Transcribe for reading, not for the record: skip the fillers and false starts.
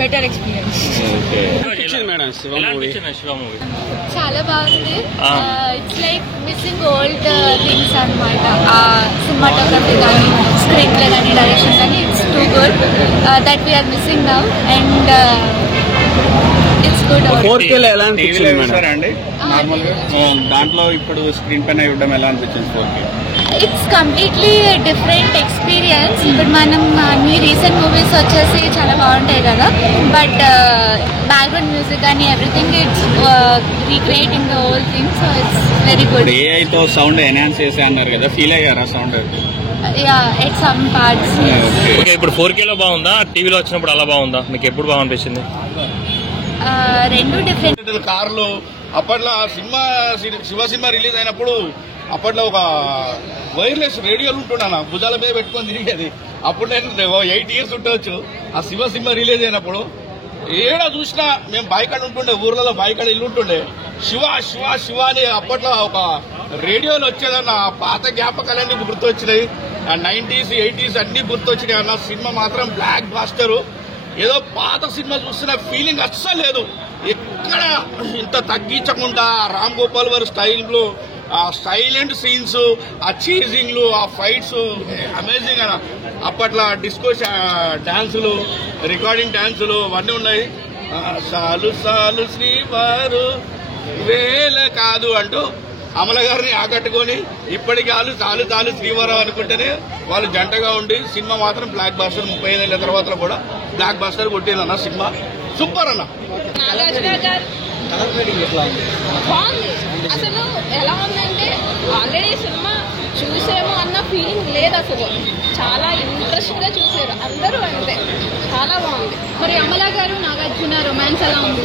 Better experience. చాలా బాగుంది. It's like missing old things అనమాట. సినిమాటోగ్రఫీ కానీ స్క్రీన్ ప్లే కానీ డైరెక్షన్ కానీ it's too good that we are missing now and it's good. 4K ఎలా అనిపించింది దాంట్లో ఇప్పుడు స్క్రీన్ పైన ఇవ్వడం ఎలా అనిపించింది 4K? It's completely different experience. ఇప్పుడు మనం అన్ని రీసెంట్ మూవీస్ వచ్చేసి చాలా బాగుంటాయి కదా, బట్ బ్యాక్గ్రౌండ్ మ్యూజిక్ కానీ everything it's recreating the whole thing, so it's very good. ఏఐతో సౌండ్ ఎన్హాన్స్ చేసే అన్నారు కదా, ఫీల్ అయ్యారా sound? Yeah, at some parts. ఇప్పుడు 4K లో బాగుందా, టీవీలో వచ్చినప్పుడు అలా బాగుందా? మీకు ఎప్పుడు బాగా అనిపించింది? రెండు డిఫరెంట్. కార్లు అప్పట్లో శివ సినిమా రిలీజ్ అయినప్పుడు అప్పట్లో ఒక వైర్లెస్ రేడియోలు ఉంటుండే భుజాల మీద పెట్టుకొని తిరిగేది. అప్పుడు నేను 8 years ఉండవచ్చు. ఆ శివ సినిమా రిలీజ్ అయినప్పుడు ఏడ చూసినా మేము బాయికాడ ఉంటుండే, ఊర్లలో బాయికాడ ఇల్లు ఉంటుండే, శివ శివ శివ అని అప్పట్లో ఒక రేడియోలు వచ్చేదన్న. పాత జ్ఞాపకాలన్నీ గుర్తొచ్చినాయి. 90s 80s అన్ని గుర్తొచ్చినాయి అన్న. సినిమా మాత్రం బ్లాక్ బాస్టర్. ఏదో పాత సినిమా చూస్తున్న ఫీలింగ్ అస్సలు లేదు. ఎక్కడ ఇంత తగ్గించకుండా రామ్ గోపాల్ గారి స్టైల్లో ఆ సైలెంట్ సీన్స్, ఆ చీజింగ్లు, ఆ ఫైట్స్ అమేజింగ్ అన్న. అప్పట్లో డిస్కో డాన్సులు, రికార్డింగ్ డాన్సులు అవన్నీ ఉన్నాయి. సాలు సాలు శ్రీవారు వేల కాదు అంటూ అమల గారిని ఆకట్టుకొని ఇప్పటికి చాలు చాలు శ్రీవారం అనుకుంటేనే వాళ్ళు జంటగా ఉండి సినిమా మాత్రం బ్లాక్ బాస్టర్. 35 ఏళ్ల తర్వాత కూడా బ్లాక్ బాస్టర్ కొట్టిందన్న సినిమా. సూపర్ అన్న. బాగుంది. అసలు ఎలా ఉందంటే ఆల్రెడీ సినిమా చూసేమో అన్న ఫీలింగ్ లేదు అసలు. చాలా ఇంట్రెస్ట్ గా చూసారు అందరూ, అంతే చాలా బాగుంది. మరి అమలా గారు నాగార్జున రొమాన్స్ ఎలా ఉంది?